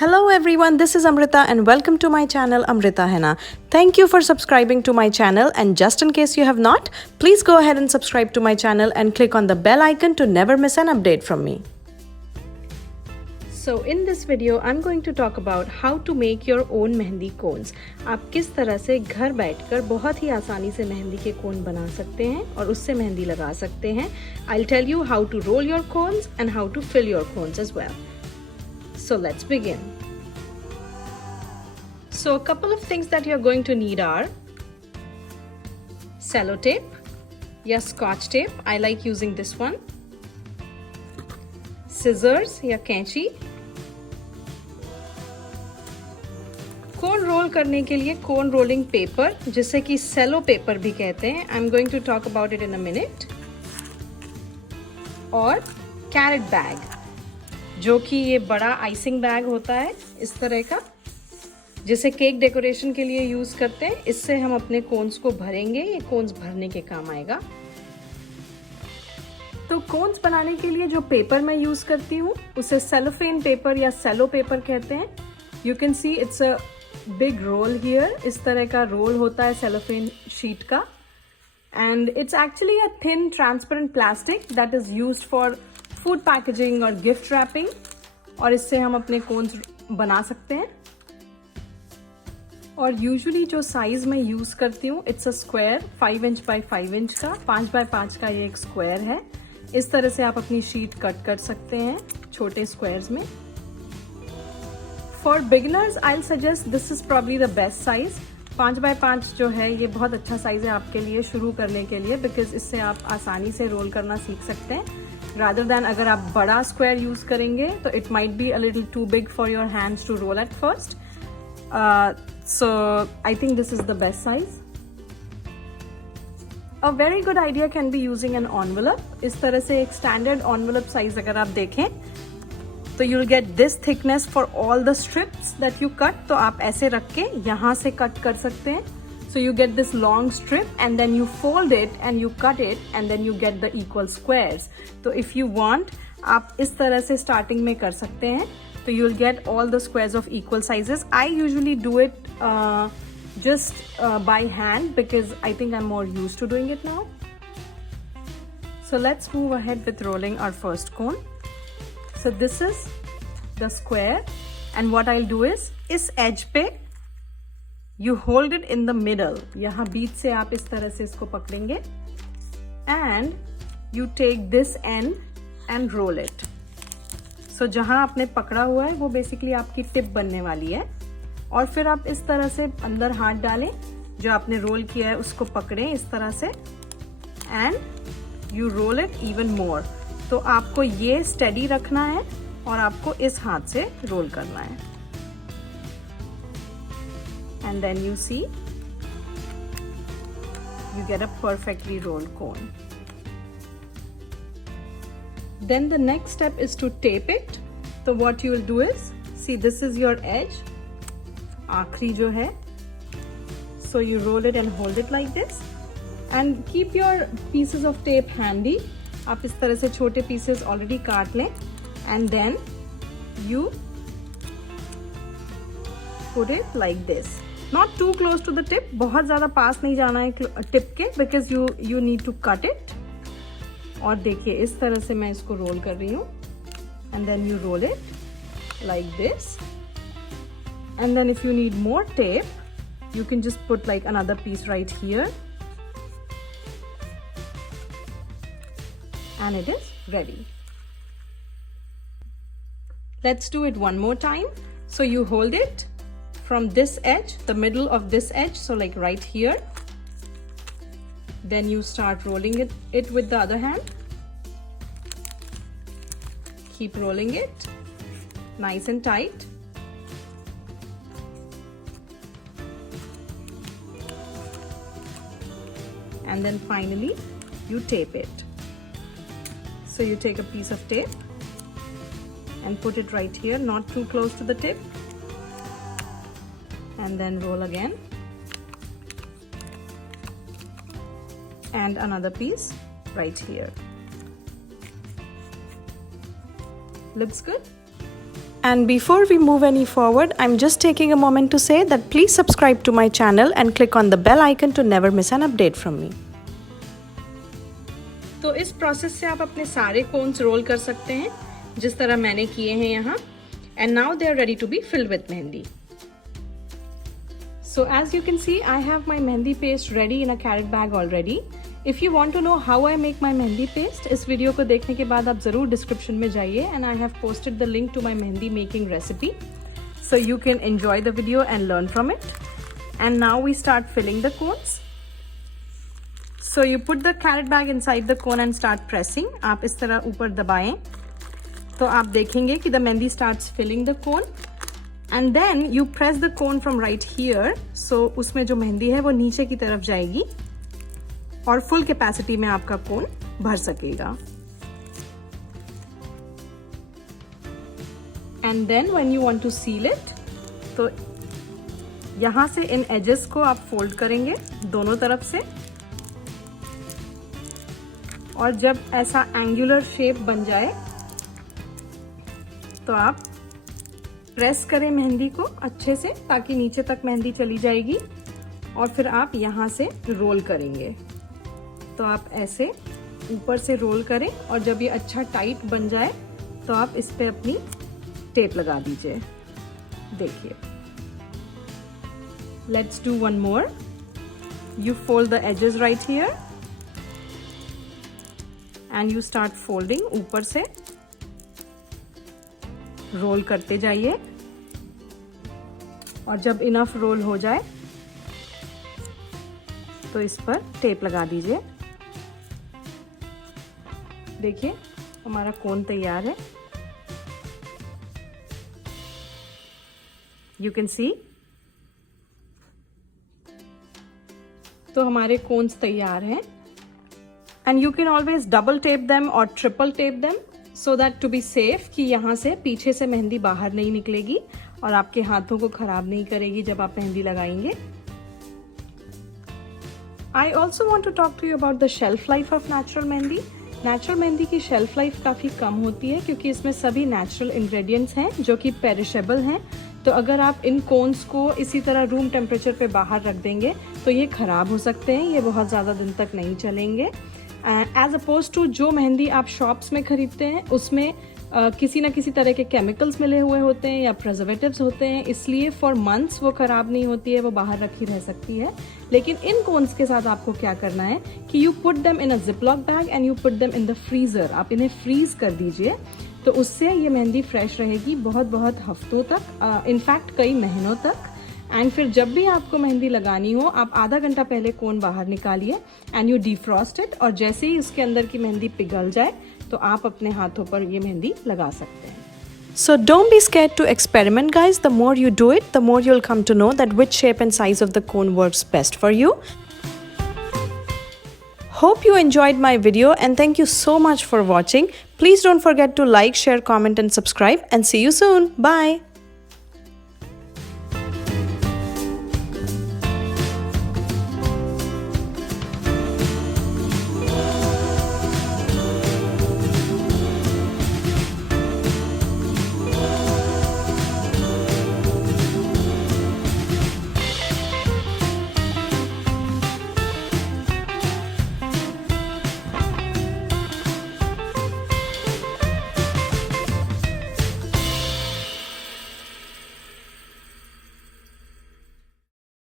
Hello everyone, this is Amrita and welcome to my channel Amritahenna. Thank you for subscribing to my channel, and just in case you have not, please go ahead and subscribe to my channel and click on the bell icon to never miss an update from me. So in this video I'm going to talk about how to make your own mehendi cones. आप किस तरह से घर बैठकर बहुत ही आसानी से मेहंदी के कोन बना सकते हैं और उससे मेहंदी लगा सकते हैं. I'll tell you how to roll your cones and how to fill your cones as well. So let's begin. So a couple of things that you're going to need are sellotape, या scotch tape. I like using this one. Scissors या कैंची. कोन role करने के लिए कोन rolling paper, जिसे कि सेलो paper भी कहते हैं. I'm going to talk about it in a minute. और कैरेट बैग, जो कि ये बड़ा आइसिंग बैग होता है इस तरह का, जिसे केक डेकोरेशन के लिए यूज करते हैं. इससे हम अपने कोन्स को भरेंगे. ये कोन्स भरने के काम आएगा. तो कोन्स बनाने के लिए जो पेपर मैं यूज करती हूँ उसे सेलोफेन पेपर या सेलो पेपर कहते हैं. You can see it's a big roll here. इस तरह का रोल होता है सेलोफेन शीट का. And it's actually a thin transparent plastic that is used for food packaging और गिफ्ट रैपिंग, और इससे हम अपने कोन्स बना सकते हैं. और यूजुअली जो साइज मैं यूज करती हूँ it's a square 5 inch by 5 inch का, 5 बाय 5 का ये एक स्क्वायर है. इस तरह से आप अपनी शीट कट कर सकते हैं छोटे स्क्वायर्स में. For beginners I will suggest this is probably the best size. 5 by 5 जो है ये बहुत अच्छा साइज है आपके लिए शुरू करने के लिए, बिकॉज इससे आप आसानी से रोल करना सीख सकते हैं. रादर दैन अगर आप बड़ा स्क्वायर यूज करेंगे तो it might be a little too big for your hands to roll at first. So I think this is the best size. A very good idea can be using an envelope. इस तरह से एक standard envelope size अगर आप देखें तो you'll get this thickness for all the strips that you cut. तो आप ऐसे रख के यहाँ से cut कर सकते हैं. So you get this long strip and then you fold it and you cut it and then you get the equal squares. तो if you want, आप इस तरह से starting में कर सकते हैं. So you'll get all the squares of equal sizes. I usually do it just by hand because I think I'm more used to doing it now. So let's move ahead with rolling our first cone. So this is the square, and what I'll do is इस edge पे you hold it in the middle. यहाँ बीच से आप इस तरह से इसको पकड़ेंगे and you take this end and roll it. So जहाँ आपने पकड़ा हुआ है वो बेसिकली आपकी टिप बनने वाली है. और फिर आप इस तरह से अंदर हाथ डालें, जो आपने रोल किया है उसको पकड़ें इस तरह से and you roll it even more. तो आपको ये स्टेडी रखना है और आपको इस हाथ से रोल करना है. And then you see you get a perfectly rolled cone. Then the next step is to tape it. So what you will do is, see this is your edge, आखिरी जो है. So you roll it and hold it like this and keep your pieces of tape handy. आप इस तरह से छोटे pieces already काट लें and then you put it like this. Not too close to the tip. बहुत ज़्यादा पास नहीं जाना है टिप के, because you need to cut it. और देखिए इस तरह से मैं इसको रोल कर रही हूँ and then you roll it like this. And then if you need more tape, you can just put like another piece right here. And it is ready. Let's do it one more time. So you hold it from this edge, the middle of this edge, so like right here. Then you start rolling it with the other hand. Keep rolling it nice and tight. And then finally you tape it. So you take a piece of tape and put it right here, not too close to the tip, and then roll again. And another piece right here. Looks good? And before we move any forward, I'm just taking a moment to say that please subscribe to my channel and click on the bell icon to never miss an update from me. तो इस process से आप अपने सारे cons role कर सकते हैं जिस तरह मैंने किए हैं यहाँ. And now they are ready to be filled with mehendi. So as you can see, I have my mehendi paste ready in a carrot bag already. If you want to know how I make my mehendi paste, इस video को देखने के बाद आप जरूर description में जाइए and I have posted the link to my mehendi making recipe, so you can enjoy the video and learn from it. And now we start filling the cones. So you put the carrot bag inside the cone and start pressing. आप इस तरह ऊपर दबाएं तो आप देखेंगे कि the mehendi starts filling the cone. And then you press the cone from right here. So उसमें जो मेहंदी है वो नीचे की तरफ जाएगी और फुल कैपेसिटी में आपका कोन भर सकेगा. And then when you want to seal it, तो यहाँ से इन एजेस को आप फोल्ड करेंगे दोनों तरफ से, और जब ऐसा एंगुलर शेप बन जाए तो आप प्रेस करें मेहंदी को अच्छे से ताकि नीचे तक मेहंदी चली जाएगी, और फिर आप यहाँ से रोल करेंगे. तो आप ऐसे ऊपर से रोल करें और जब ये अच्छा टाइट बन जाए तो आप इस पे अपनी टेप लगा दीजिए. देखिए, let's do one more. You fold the edges right here and you start folding. ऊपर से रोल करते जाइए और जब इनफ रोल हो जाए तो इस पर टेप लगा दीजिए. देखिए हमारा कोन तैयार है. You can see. तो हमारे कोन्स तैयार हैं. And you can always double tape them or triple tape them so that to be safe कि यहाँ से पीछे से मेहंदी बाहर नहीं निकलेगी और आपके हाथों को खराब नहीं करेगी जब आप मेहंदी लगाएंगे. I also want to talk to you about the shelf life of natural mehndi. Natural mehndi की शेल्फ लाइफ काफ़ी कम होती है क्योंकि इसमें सभी नेचुरल इंग्रेडिएंट्स हैं जो कि पेरिशेबल हैं. तो अगर आप इन कोन्स को इसी तरह रूम टेम्परेचर पे बाहर रख देंगे तो ये खराब हो सकते हैं, ये बहुत ज़्यादा दिन तक नहीं चलेंगे. एज अपोज टू जो मेहंदी आप शॉप्स में खरीदते हैं उसमें किसी न किसी तरह के केमिकल्स मिले हुए होते हैं या प्रिजर्वेटिव्स होते हैं, इसलिए फॉर मंथ्स वो ख़राब नहीं होती है, वो बाहर रखी रह सकती है. लेकिन इन कोन्स के साथ आपको क्या करना है कि you put them in a ziplock bag and you put them in the freezer. आप इन्हें फ्रीज कर दीजिए तो उससे ये मेहंदी फ्रेश रहेगी बहुत बहुत हफ्तों तक, इनफैक्ट कई महीनों तक. एंड फिर जब भी आपको मेहंदी लगानी हो आप आधा घंटा पहले कोन बाहर निकालिए एंड यू डिफ्रॉस्ट इट, और जैसे ही उसके अंदर की मेहंदी पिघल जाए तो आप अपने हाथों पर ये मेहंदी लगा सकते हैं. So don't be scared to experiment, guys. The more you do it, the more you'll come to know that which shape and size of the cone works best for you. Hope you enjoyed my video and thank you so much for watching. Please don't forget to like, share, comment and subscribe, and see you soon. Bye.